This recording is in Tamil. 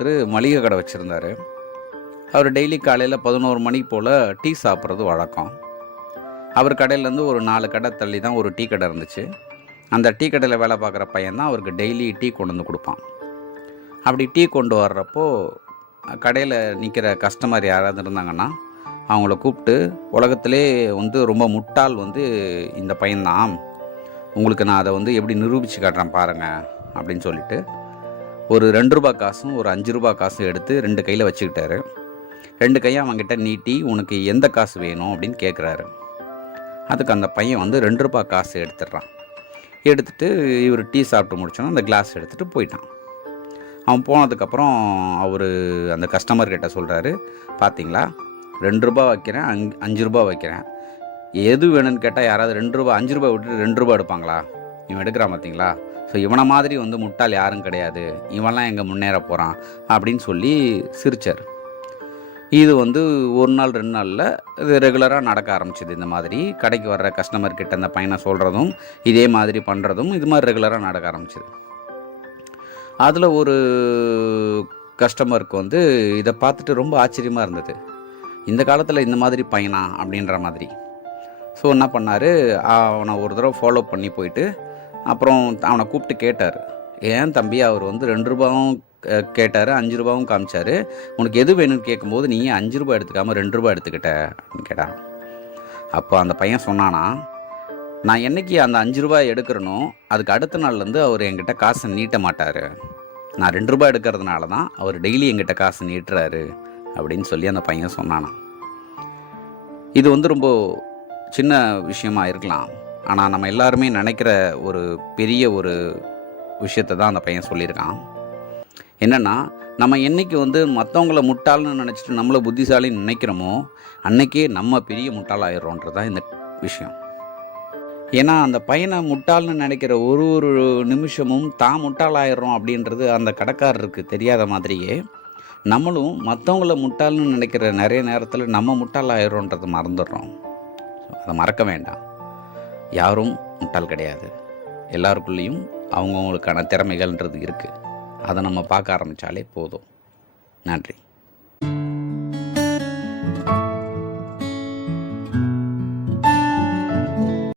ஒருத்தர் மளிகை கடை வச்சுருந்தார். அவர் டெய்லி காலையில் 11 மணி போல் டீ சாப்பிட்றது வழக்கம். அவர் கடையிலேருந்து ஒரு 4 கடை தள்ளி தான் ஒரு டீ கடை இருந்துச்சு. அந்த டீ கடையில் வேலை பார்க்குற பையன் தான் அவருக்கு டெய்லி டீ கொண்டு வந்து கொடுப்பான். அப்படி டீ கொண்டு வர்றப்போ கடையில் நிற்கிற கஸ்டமர் யாராவது இருந்தாங்கன்னா அவங்கள கூப்பிட்டு, உலகத்திலே ரொம்ப முட்டாள் இந்த பையன்தான், உங்களுக்கு நான் அதை எப்படி நிரூபித்து காட்டுறேன் பாருங்கள் அப்படின்னு சொல்லிட்டு ஒரு 2 ரூபா காசும் ஒரு 5 ரூபா காசும் எடுத்து 2 கையில் வச்சுக்கிட்டாரு. 2 கையும் அவங்ககிட்ட நீட்டி, உனக்கு எந்த காசு வேணும் அப்படின்னு கேட்குறாரு. அதுக்கு அந்த பையன் 2 ரூபா காசு எடுத்துடுறான். எடுத்துகிட்டு இவர் டீ சாப்பிட்டு முடிச்சோன்னா அந்த கிளாஸ் எடுத்துகிட்டு போயிட்டான். அவன் போனதுக்கப்புறம் அவர் அந்த கஸ்டமர்கிட்ட சொல்கிறாரு, பார்த்தீங்களா 2 ரூபா வைக்கிறேன், 5 ரூபா வைக்கிறேன், எது வேணும்னு கேட்டால் யாராவது 2 ரூபா 5 ரூபா விட்டுட்டு 2 ரூபா எடுப்பாங்களா? இவன் எடுக்கிறான் பார்த்தீங்களா? ஸோ இவனை மாதிரி முட்டாள் யாரும் கிடையாது, இவன்லாம் எங்கே முன்னேற போகிறான் அப்படின்னு சொல்லி சிரிச்சார். இது 1 நாள் 2 நாளில் இது ரெகுலராக நடக்க ஆரம்பிச்சிது. இந்த மாதிரி கடைக்கு வர்ற கஸ்டமர்கிட்ட அந்த பையனை சொல்கிறதும் இதே மாதிரி பண்ணுறதும் இது மாதிரி ரெகுலராக நடக்க ஆரம்பிச்சிது. அதில் ஒரு கஸ்டமருக்கு இதை பார்த்துட்டு ரொம்ப ஆச்சரியமாக இருந்தது. இந்த காலத்தில் இந்த மாதிரி பையனா அப்படின்ற மாதிரி. ஸோ என்ன பண்ணார், அவனை ஒரு தடவை ஃபாலோ பண்ணி போயிட்டு அப்புறம் அவனை கூப்பிட்டு கேட்டார், ஏன் தம்பி அவர் 2 ரூபாவும் கேட்டார், 5 ரூபாவும் காமிச்சார், உனக்கு எது வேணும்னு கேட்கும்போது நீ 5 ரூபா எடுத்துக்காமல் 2 ரூபா எடுத்துக்கிட்ட அப்படின்னு கேட்டான். அப்போ அந்த பையன் சொன்னானா, நான் என்றைக்கு அந்த 5 ரூபாய் எடுக்கிறனோ அதுக்கு அடுத்த நாள்லேருந்து அவர் என்கிட்ட காசை நீட்ட மாட்டார், நான் 2 ரூபாய் எடுக்கிறதுனால தான் அவர் டெய்லி என்கிட்ட காசு நீட்டுறாரு அப்படின்னு சொல்லி அந்த பையன் சொன்னானா. இது ரொம்ப சின்ன விஷயமா இருக்கலாம், ஆனால் நம்ம எல்லாருமே நினைக்கிற ஒரு பெரிய ஒரு விஷயத்தை தான் அந்த பையன் சொல்லியிருக்கான். என்னென்னா, நம்ம என்றைக்கு மற்றவங்கள முட்டாள்னு நினச்சிட்டு நம்மளை புத்திசாலின்னு நினைக்கிறோமோ அன்றைக்கே நம்ம பெரிய முட்டாள் ஆயிடுறோன்றது தான் இந்த விஷயம். ஏன்னா அந்த பையனை முட்டாள்னு நினைக்கிற ஒரு நிமிஷமும் தான் முட்டாள் ஆயிடுறோம் அப்படின்றது அந்த கடைக்காரருக்கு தெரியாத மாதிரியே நம்மளும் மற்றவங்கள முட்டாள்னு நினைக்கிற நிறைய நேரத்தில் நம்ம முட்டாள் ஆயிடுறோன்றது மறந்துடுறோம். அதை மறக்க வேண்டாம். யாரும் முட்டாள் கிடையாது. எல்லாருக்குள்ளேயும் அவங்கவுங்களுக்கான திறமைகள்ன்றது இருக்குது. அதை நம்ம பார்க்க ஆரம்பித்தாலே போதும். நன்றி.